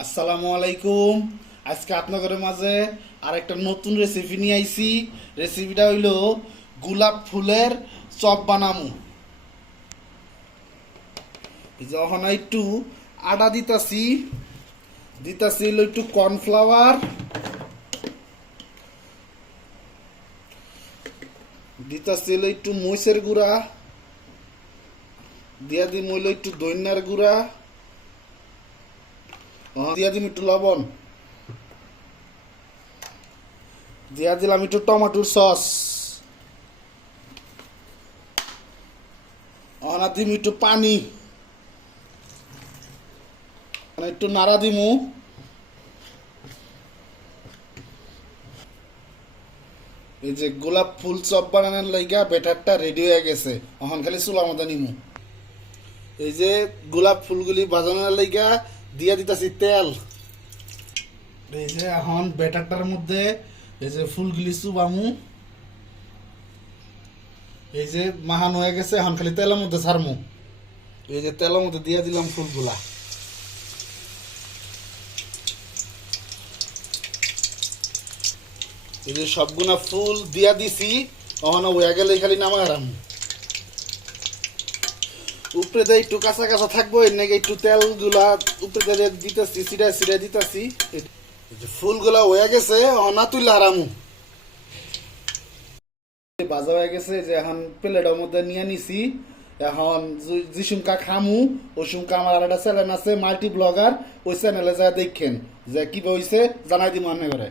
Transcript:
আসসালামু আলাইকুম। আজকে আপনাদের মাঝে আর একটা নতুন রেসিপি নিয়ে আইছি। রেসিপিটা হইল গোলাপ ফুলের চপ বানামু। যখন একটু আটা দিতাছি। দিতাছি হইল একটু কর্নফ্লাওয়ার দিতাছি হইল একটু মইসের গুঁড়া। দিয়া দিম হইল একটু দৈন্যার গুঁড়া। দিয়া দিম একটু লবণ। দিয়া দিলাম একটু টমেটোর সস। অনা দিম একটু পানি। অনা একটু নাড়া দিমু। এই যে গোলাপ ফুল চপ বানানোর লাইগা বেটারটা রেডি হয়ে গেছে। এখন খালি চুলা মতো নিমু। এই যে গোলাপ ফুলগুলি বাজানোর লাইগা দিয়া দিতাছি তেল। এই যে এখন ব্যাটারটার মধ্যে এই যে ফুল ফুলগুলি চুবামু। এই যে মাহান হয়ে গেছে, এখন খালি তেলের মধ্যে ছাড়মু। এই যে তেলের মধ্যে দিয়া দিলাম ফুলগুলা। এই যে সবগুলা ফুল দিয়া দিছি, ওখানে হয়ে গেলে খালি নামা হারাম। উপরে দিয়ে একটু কাঁচা কাঁচা থাকব, এর নাকি একটু তেলগুলা উপরে দিয়ে দিতেছি সিডা সিডা দিতেছি। ফুলগুলা হয়ে গেছে, অনা তুই হারামু। বাজা হয়ে গেছে যে এখন প্লেটের মধ্যে নিয়ে নিছি। এখন যে- সুমকা খামু ওই সুমকা আমার একটা চ্যানেল আছে মাল্টি ব্লগার ওই চ্যানেলে যা দেখেন, যে কি হয়েছে জানাই দিব মনে করে